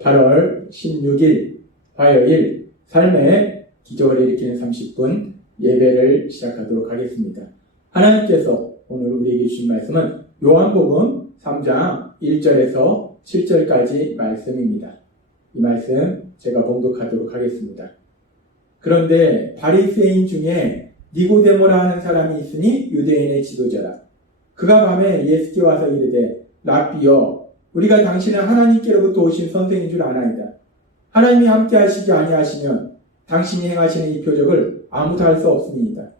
8월 16일 화요일 삶의 기적을 일으키는 30분 예배를 시작하도록 하겠습니다. 하나님께서 오늘 우리에게 주신 말씀은 요한복음 3장 1절에서 7절까지 말씀입니다. 이 말씀 제가 봉독하도록 하겠습니다. 그런데 바리새인 중에 니고데모라 하는 사람이 있으니 유대인의 지도자라. 그가 밤에 예수께 와서 이르되 랍비여, 우리가 당신은 하나님께로부터 오신 선생인 줄 아나이다. 하나님이 함께 하시지 아니하시면 당신이 행하시는 이 표적을 아무도 할 수 없습니다.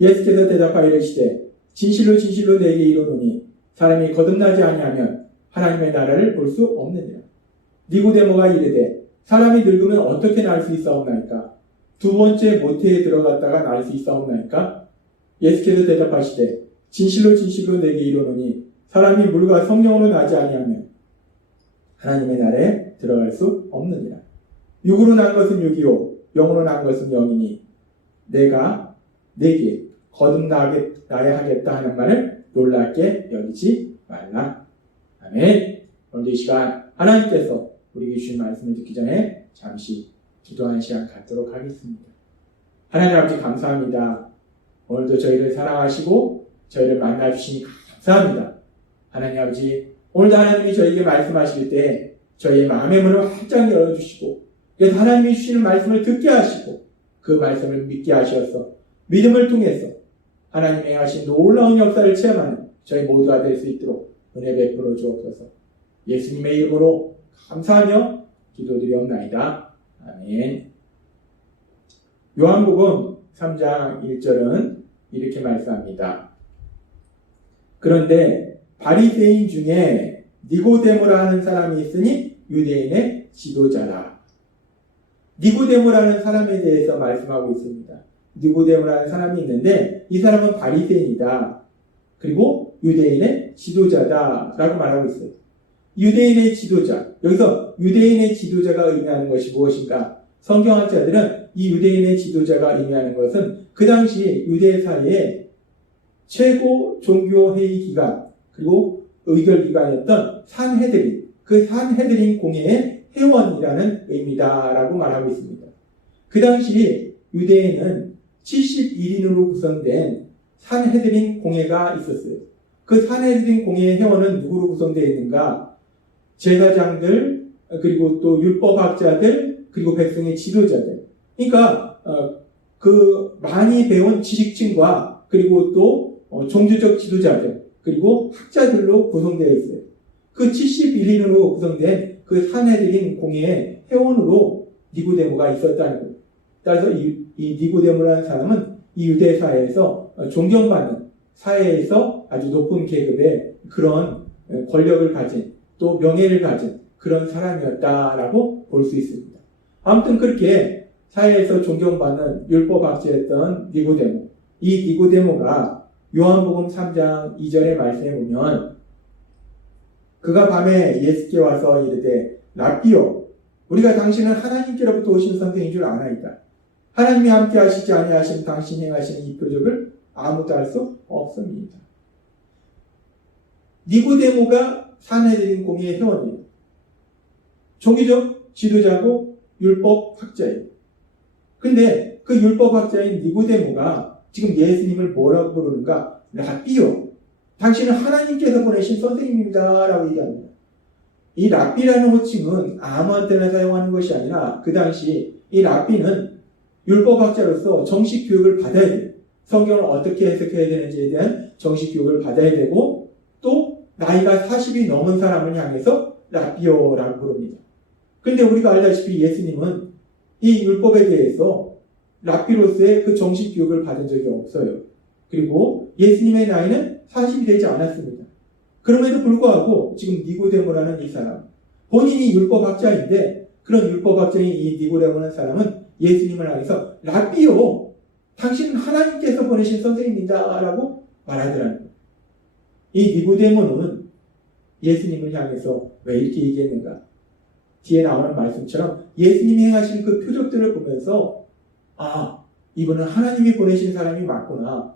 예수께서 대답하여 이르시되 진실로 진실로 내게 이르노니 사람이 거듭나지 아니하면 하나님의 나라를 볼 수 없느니라. 니고데모가 이르되 사람이 늙으면 어떻게 날 수 있사옵나이까? 두 번째 모태에 들어갔다가 날 수 있사옵나이까? 예수께서 대답하시되 진실로 진실로 내게 이르노니 사람이 물과 성령으로 나지 아니하면 하나님의 나라에 들어갈 수 없느니라. 육으로 난 것은 육이요 영으로 난 것은 영이니 내가 내게 거듭나야 하겠다 하는 말을 놀랍게 여기지 말라. 아멘. 오늘 이 시간 하나님께서 우리에게 주신 말씀을 듣기 전에 잠시 기도하는 시간 갖도록 하겠습니다. 하나님 아버지 감사합니다. 오늘도 저희를 사랑하시고 저희를 만나주시니 감사합니다. 하나님 아버지, 오늘도 하나님이 저에게 말씀하실 때 저희의 마음의 문을 활짝 열어주시고 그래서 하나님이 주시는 말씀을 듣게 하시고 그 말씀을 믿게 하셔서 믿음을 통해서 하나님이 행하신 놀라운 역사를 체험하는 저희 모두가 될 수 있도록 은혜 베풀어 주옵소서. 예수님의 이름으로 감사하며 기도드리옵나이다. 아멘. 요한복음 3장 1절은 이렇게 말씀합니다. 그런데 바리새인 중에 니고데모라 하는 사람이 있으니 유대인의 지도자라. 니고데모라는 사람에 대해서 말씀하고 있습니다. 니고데모라는 사람이 있는데 이 사람은 바리새인이다. 그리고 유대인의 지도자다라고 말하고 있어요. 유대인의 지도자. 여기서 유대인의 지도자가 의미하는 것이 무엇인가? 성경학자들은 이 유대인의 지도자가 의미하는 것은 그 당시 유대 사회의 최고 종교회의 기관 그리고 의결기관이었던 산헤드린, 그 산헤드린 공회의 회원이라는 의미다라고 말하고 있습니다. 그 당시 유대에는 71인으로 구성된 산헤드린 공회가 있었어요. 그 산헤드린 공회의 회원은 누구로 구성되어 있는가? 제사장들, 그리고 또 율법학자들, 그리고 백성의 지도자들. 그러니까 그 많이 배운 지식층과 그리고 또 종교적 지도자들, 그리고 학자들로 구성되어 있어요. 그 71인으로 구성된 그 산헤드린 공회의 회원으로 니고데모가 있었다는 거예요. 따라서 이 니고데모라는 사람은 이 유대 사회에서 존경받는 사회에서 아주 높은 계급의 그런 권력을 가진 또 명예를 가진 그런 사람이었다라고 볼 수 있습니다. 아무튼 그렇게 사회에서 존경받는 율법학자였던 니고데모, 이 니고데모가 요한복음 3장 2절의 말씀에 보면 그가 밤에 예수께 와서 이르되 랍비여, 우리가 당신은 하나님께로부터 오신 선생인 줄 아나이다. 하나님이 함께 하시지 아니하시면 당신이 행하시는 이 표적을 아무도 할 수 없습니다. 니고데모가 산헤드린 공회의 회원이에요. 종교적 지도자고 율법학자예요. 근데 그 율법학자인 니고데모가 지금 예수님을 뭐라고 부르는가? 랍비요, 당신은 하나님께서 보내신 선생님입니다 라고 얘기합니다. 이 랍비라는 호칭은 아무한테나 사용하는 것이 아니라 그 당시 이 랍비는 율법학자로서 정식 교육을 받아야 돼요. 성경을 어떻게 해석해야 되는지에 대한 정식 교육을 받아야 되고 또 나이가 40이 넘은 사람을 향해서 랍비요라고 부릅니다. 그런데 우리가 알다시피 예수님은 이 율법에 대해서 랍비로서의 그 정식 교육을 받은 적이 없어요. 그리고 예수님의 나이는 40이 되지 않았습니다. 그럼에도 불구하고 지금 니고데모라는 이 사람, 본인이 율법학자인데 그런 율법학자인 이 니고데모라는 사람은 예수님을 향해서 랍비요, 당신은 하나님께서 보내신 선생님입니다 라고 말하더라는 거예요. 이 니고데모는 예수님을 향해서 왜 이렇게 얘기했는가? 뒤에 나오는 말씀처럼 예수님이 행하신 그 표적들을 보면서 이분은 하나님이 보내신 사람이 맞구나.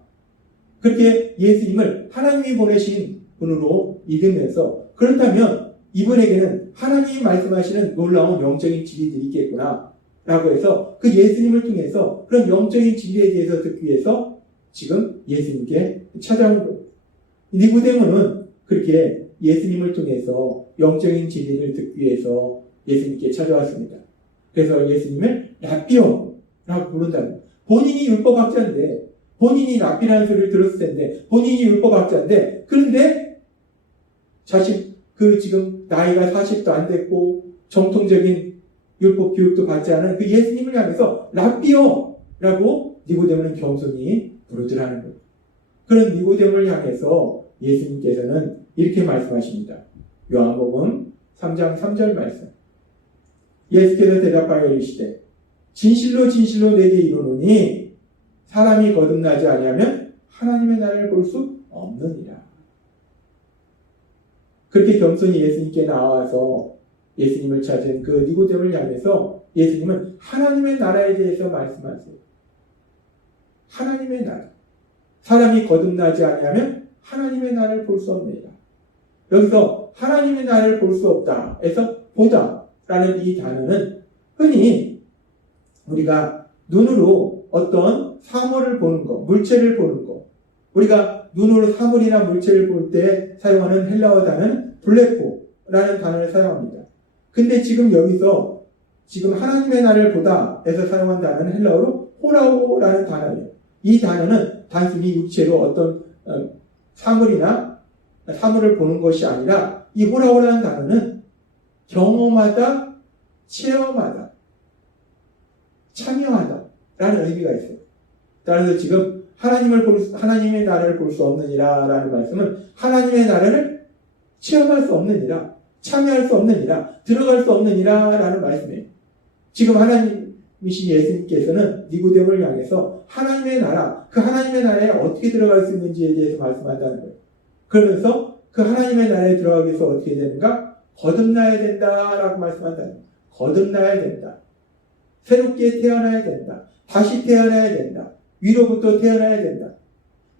그렇게 예수님을 하나님이 보내신 분으로 믿으면서 그렇다면 이분에게는 하나님이 말씀하시는 놀라운 영적인 진리들이 있겠구나 라고 해서 그 예수님을 통해서 그런 영적인 진리에 대해서 듣기 위해서 지금 예수님께 찾아온 거예요. 니고데모는 그렇게 예수님을 통해서 영적인 진리를 듣기 위해서 예수님께 찾아왔습니다. 그래서 예수님을 랍비오라고 부른다는 거예요. 본인이 율법학자인데, 본인이 랍비라는 소리를 들었을 텐데, 본인이 율법학자인데, 그런데 지금 나이가 40도 안 됐고 정통적인 율법 교육도 받지 않은 그 예수님을 향해서 랍비오라고 니고데모는 겸손히 부르더라는 거예요. 그런 니고데모를 향해서 예수님께서는 이렇게 말씀하십니다. 요한복음 3장 3절 말씀. 예수께서 대답하여 이르시되 진실로 진실로 내게 이르노니 사람이 거듭나지 아니하면 하나님의 나라를 볼 수 없느니라. 그렇게 겸손히 예수님께 나와서 예수님을 찾은 그 니고데모를 향해서 예수님은 하나님의 나라에 대해서 말씀하세요. 하나님의 나라. 사람이 거듭나지 아니하면 하나님의 나라를 볼 수 없느니라. 여기서 하나님의 나라를 볼 수 없다 해서 보다 라는 이 단어는 흔히 우리가 눈으로 어떤 사물을 보는 것, 물체를 보는 것, 우리가 눈으로 사물이나 물체를 볼 때 사용하는 헬라어 단어는 블레포라는 단어를 사용합니다. 근데 지금 여기서 지금 하나님의 나라를 보다 해서 사용한 단어는 헬라어로 호라오라는 단어예요. 이 단어는 단순히 육체로 어떤 사물이나 사물을 보는 것이 아니라 이 호라오라는 단어는 경험하다, 체험하다, 참여하다 라는 의미가 있어요. 따라서 지금 하나님의 나라를 볼 수 없느니라 라는 말씀은 하나님의 나라를 체험할 수 없느니라, 참여할 수 없느니라, 들어갈 수 없느니라 라는 말씀이에요. 지금 하나님이신 예수님께서는 니고데모를 향해서 하나님의 나라, 그 하나님의 나라에 어떻게 들어갈 수 있는지에 대해서 말씀한다는 거예요. 그러면서 그 하나님의 나라에 들어가기 위해서 어떻게 되는가? 거듭나야 된다라고 말씀한다는 거예요. 거듭나야 된다. 새롭게 태어나야 된다. 다시 태어나야 된다. 위로부터 태어나야 된다.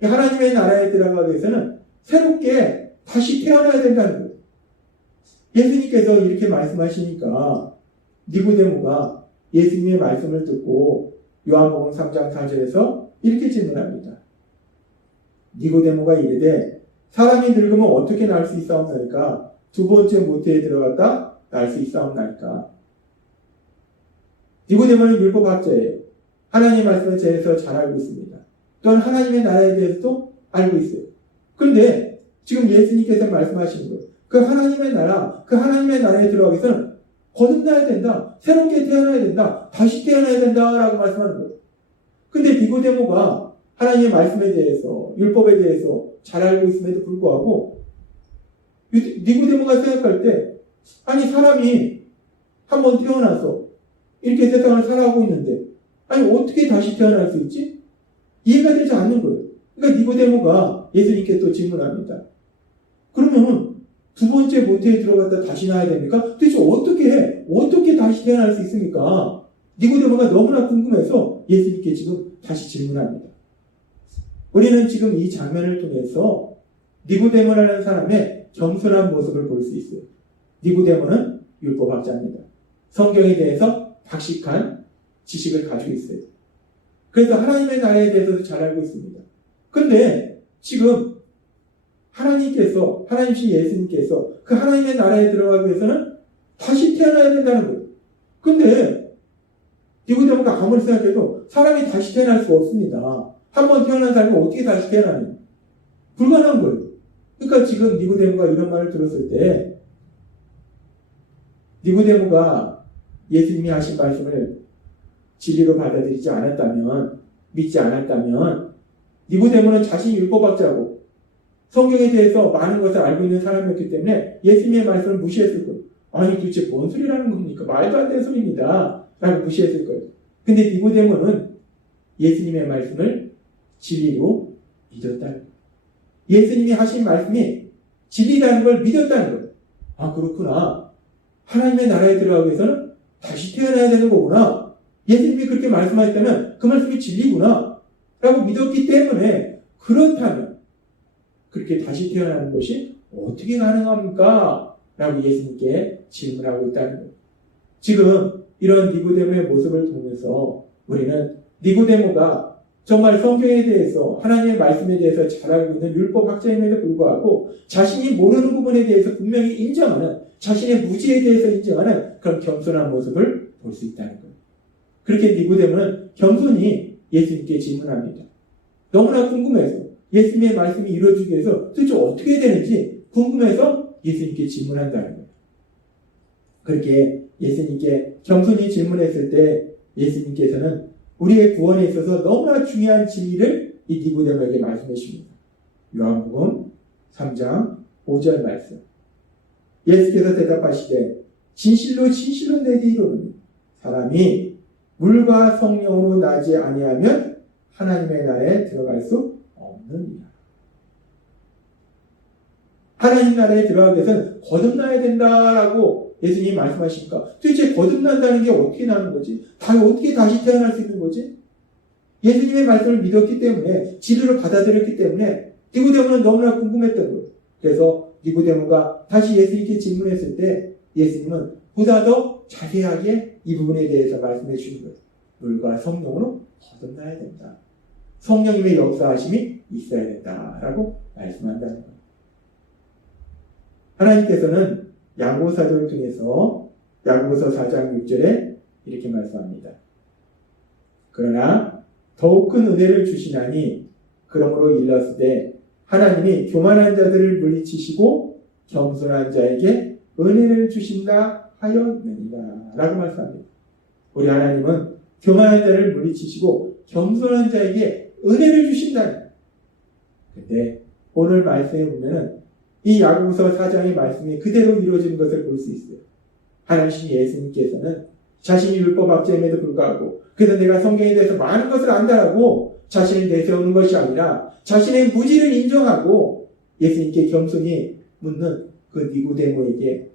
하나님의 나라에 들어가기 위해서는 새롭게 다시 태어나야 된다는 거예요. 예수님께서 이렇게 말씀하시니까 니고데모가 예수님의 말씀을 듣고 요한복음 3장 4절에서 이렇게 질문합니다. 니고데모가 이르되 사람이 늙으면 어떻게 날 수 있사옵나이까? 두 번째 모태에 들어갔다 날 수 있사옵나이까? 니고데모는 율법학자예요. 하나님의 말씀에 대해서 잘 알고 있습니다. 또한 하나님의 나라에 대해서도 알고 있어요. 그런데 지금 예수님께서 말씀하시는 거예요. 그 하나님의 나라에 들어가기 위해서는 거듭나야 된다. 새롭게 태어나야 된다. 다시 태어나야 된다라고 말씀하는 거예요. 근데 니고데모가 하나님의 말씀에 대해서, 율법에 대해서 잘 알고 있음에도 불구하고 니고데모가 생각할 때 아니 사람이 한번 태어나서 이렇게 세상을 살아가고 있는데 아니 어떻게 다시 태어날 수 있지? 이해가 되지 않는 거예요. 그러니까 니고데모가 예수님께 또 질문합니다. 그러면 두 번째 모태에 들어갔다 다시 나야 됩니까? 도대체 어떻게 다시 태어날 수 있습니까? 니고데모가 너무나 궁금해서 예수님께 지금 다시 질문합니다. 우리는 지금 이 장면을 통해서 니고데모라는 사람의 겸손한 모습을 볼 수 있어요. 니고데모는 율법학자입니다. 성경에 대해서 박식한 지식을 가지고 있어요. 그래서 하나님의 나라에 대해서도 잘 알고 있습니다. 그런데 지금 하나님이신 예수님께서 그 하나님의 나라에 들어가기 위해서는 다시 태어나야 된다는 거예요. 근데 니고데모가 아무리 생각해도 사람이 다시 태어날 수 없습니다. 한번 태어난 사람이 어떻게 다시 태어나냐? 불가능한 거예요. 그러니까 지금 니고데모가 이런 말을 들었을 때 니고데모가 예수님이 하신 말씀을 진리로 받아들이지 않았다면, 믿지 않았다면 니고데모는 자신이 율법학자고 성경에 대해서 많은 것을 알고 있는 사람이었기 때문에 예수님의 말씀을 무시했을 거예요. 아니 도대체 뭔 소리라는 겁니까? 말도 안 되는 소리입니다. 라고 무시했을 거예요. 근데 니고데모는 예수님의 말씀을 진리로 믿었다는 거예요. 예수님이 하신 말씀이 진리라는 걸 믿었다는 거예요. 아 그렇구나. 하나님의 나라에 들어가기 위해서는 다시 태어나야 되는 거구나. 예수님이 그렇게 말씀하셨다면 그 말씀이 진리구나 라고 믿었기 때문에 그렇다면 그렇게 다시 태어나는 것이 어떻게 가능합니까? 라고 예수님께 질문하고 있다는 거예요. 지금 이런 니고데모의 모습을 보면서 우리는 니고데모가 정말 성경에 대해서 하나님의 말씀에 대해서 잘 알고 있는 율법학자임에도 불구하고 자신이 모르는 부분에 대해서 분명히 인정하는, 자신의 무지에 대해서 인정하는 그런 겸손한 모습을 볼 수 있다는 거예요. 그렇게 니고데모는 겸손히 예수님께 질문합니다. 너무나 궁금해서 예수님의 말씀이 이루어지기 위해서 도대체 어떻게 되는지 궁금해서 예수님께 질문한다는 거예요. 그렇게 예수님께 겸손히 질문했을 때 예수님께서는 우리의 구원에 있어서 너무나 중요한 진리를 이 니고데모에게 말씀해 주십니다. 요한복음 3장 5절 말씀. 예수께서 대답하시되 진실로 진실로 내게 이르노니 사람이 물과 성령으로 나지 아니하면 하나님의 나라에 들어갈 수 없느니라. 하나님 나라에 들어가기 위해서는 거듭나야 된다라고 예수님이 말씀하시니까 도대체 거듭난다는 게 어떻게 나는 거지? 어떻게 다시 태어날 수 있는 거지? 예수님의 말씀을 믿었기 때문에, 진리를 받아들였기 때문에 니고데모는 너무나 궁금했던 거예요. 그래서 니고데모가 다시 예수님께 질문했을 때 예수님은 보다 더 자세하게 이 부분에 대해서 말씀해 주신 거예요. 물과 성령으로 거듭나야 된다. 성령님의 역사하심이 있어야 된다라고 말씀한다는 거예요. 하나님께서는 야고보 사도를 통해서 야고보서 4장 6절에 이렇게 말씀합니다. 그러나 더욱 큰 은혜를 주시나니 그러므로 일렀으되 하나님이 교만한 자들을 물리치시고 겸손한 자에게 은혜를 주신다 하였느니라 라고 말씀합니다. 우리 하나님은 교만한 자를 물리치시고 겸손한 자에게 은혜를 주신다. 근데 오늘 말씀에 보면은 이 야고보서 4장의 말씀이 그대로 이루어지는 것을 볼 수 있어요. 하나님 예수님께서는 자신이 율법학자임에도 불구하고 그래서 내가 성경에 대해서 많은 것을 안다라고 자신을 내세우는 것이 아니라 자신의 무지를 인정하고 예수님께 겸손히 묻는 그 니고데모에게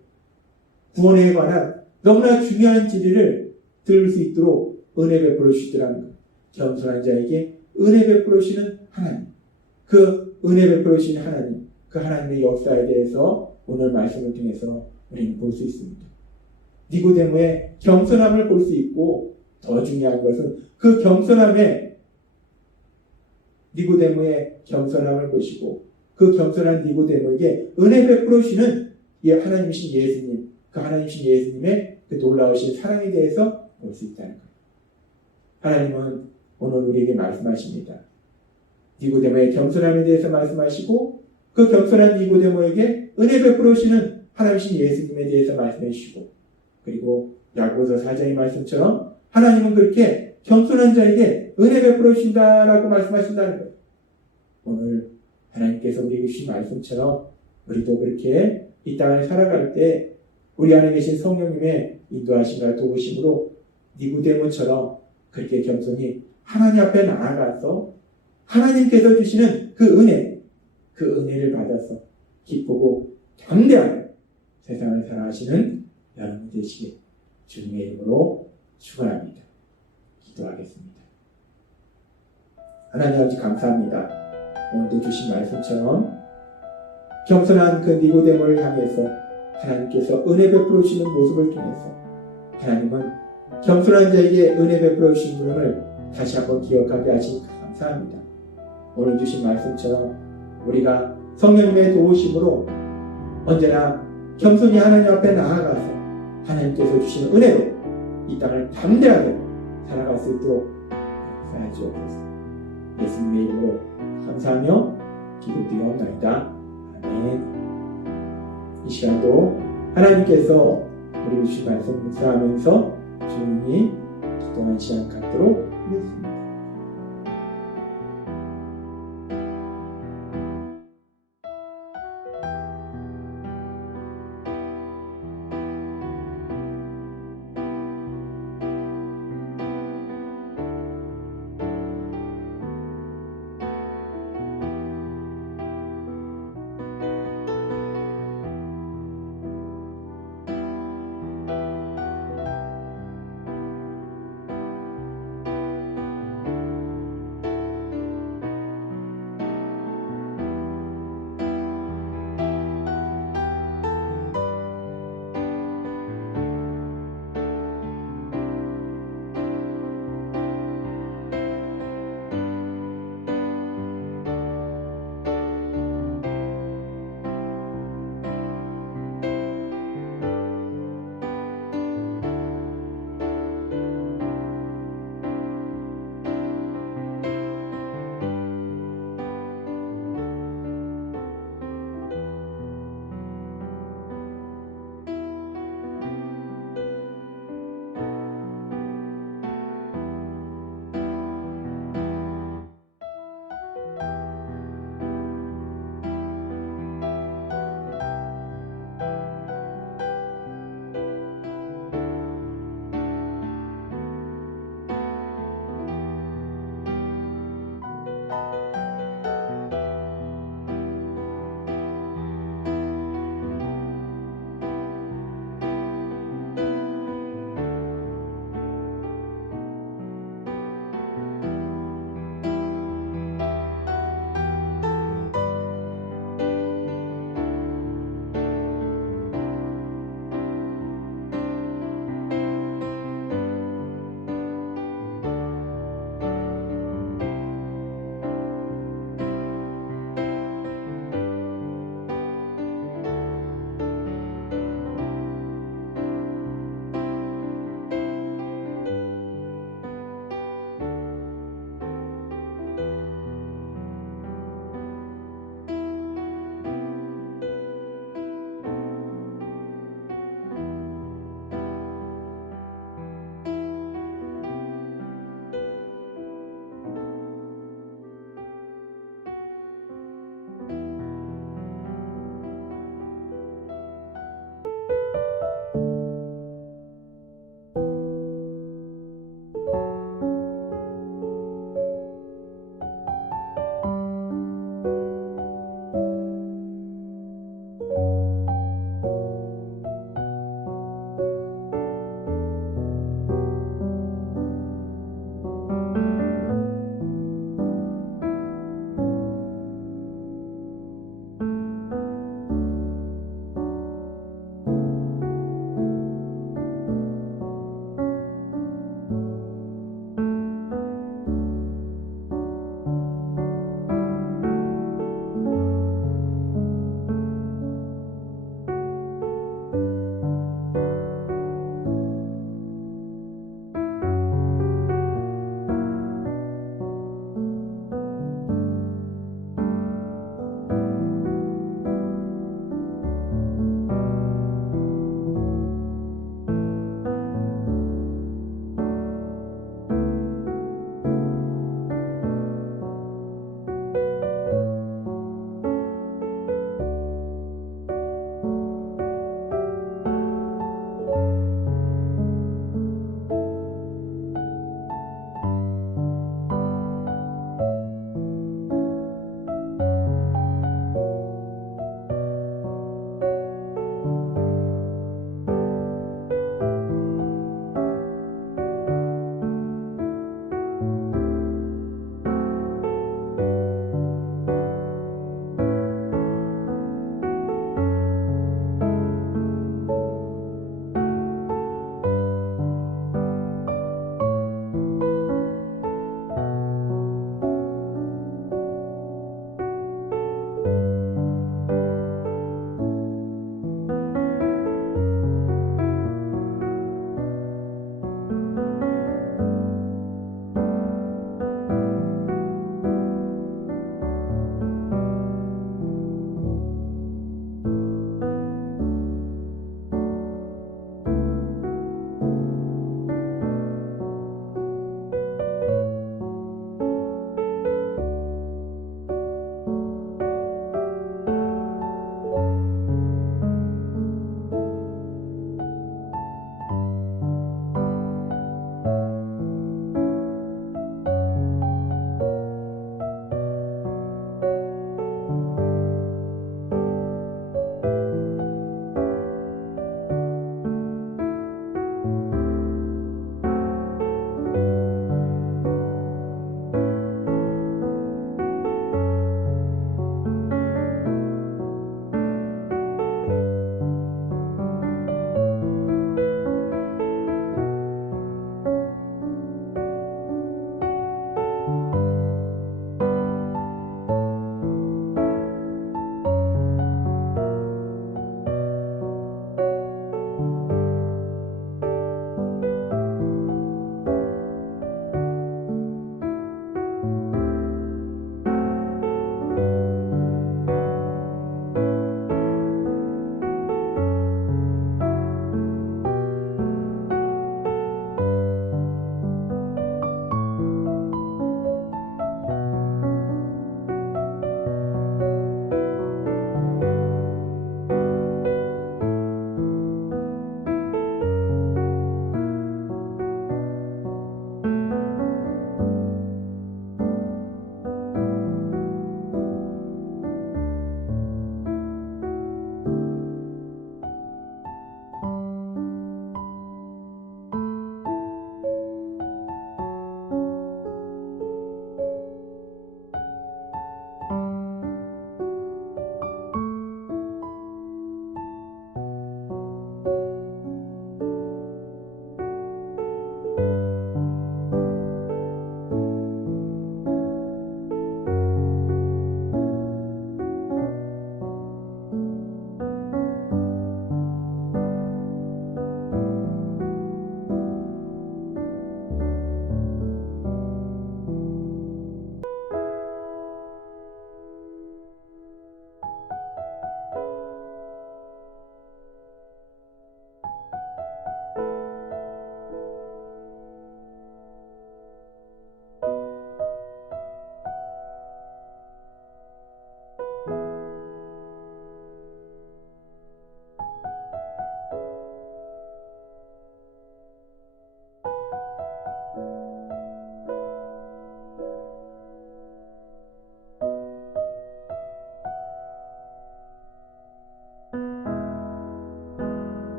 구원에 관한 너무나 중요한 진리를 들을 수 있도록 은혜 베풀어 주시더라는 거예요. 겸손한 자에게 은혜 베풀어 주시는 하나님, 그 은혜 베풀어 주시는 하나님, 그 하나님의 역사에 대해서 오늘 말씀을 통해서 우리는 볼 수 있습니다. 니고데모의 겸손함을 볼 수 있고 더 중요한 것은 그 겸손함에 니고데모의 겸손함을 보시고 그 겸손한 니고데모에게 은혜 베풀어 주시는 이 하나님이신 예수님, 그 하나님이신 예수님의 그 놀라우신 사랑에 대해서 볼 수 있다는 거예요. 하나님은 오늘 우리에게 말씀하십니다. 니고데모의 겸손함에 대해서 말씀하시고 그 겸손한 니고데모에게 은혜 베풀어 주시는 하나님이신 예수님에 대해서 말씀해 주시고 그리고 야고보서 4장의 말씀처럼 하나님은 그렇게 겸손한 자에게 은혜 베풀어 주신다라고 말씀하신다는 거예요. 오늘 하나님께서 우리에게 주신 말씀처럼 우리도 그렇게 이 땅을 살아갈 때 우리 안에 계신 성령님의 인도하심과 도우심으로 니고데모처럼 그렇게 겸손히 하나님 앞에 나아가서 하나님께서 주시는 그 은혜를 받아서 기쁘고 담대하게 세상을 살아가시는 여러분 되시길 주님의 이름으로 축원합니다. 기도하겠습니다. 하나님 아버지 감사합니다. 오늘도 주신 말씀처럼 겸손한 그 니고데모를 향해서 하나님께서 은혜 베풀어 주시는 모습을 통해서 하나님은 겸손한 자에게 은혜 베풀어 주신 분을 다시 한번 기억하게 하시니 감사합니다. 오늘 주신 말씀처럼 우리가 성령님의 도우심으로 언제나 겸손히 하나님 앞에 나아가서 하나님께서 주시는 은혜로 이 땅을 담대하게 살아갈 수 있도록 역사해 주옵소서. 예수님의 이름으로 감사하며 기도드리옵나이다. 아멘. 이 시간도 하나님께서 우리 주신 말씀 묵상하면서 조용히 기도하는 시간 갖도록 하겠습니다.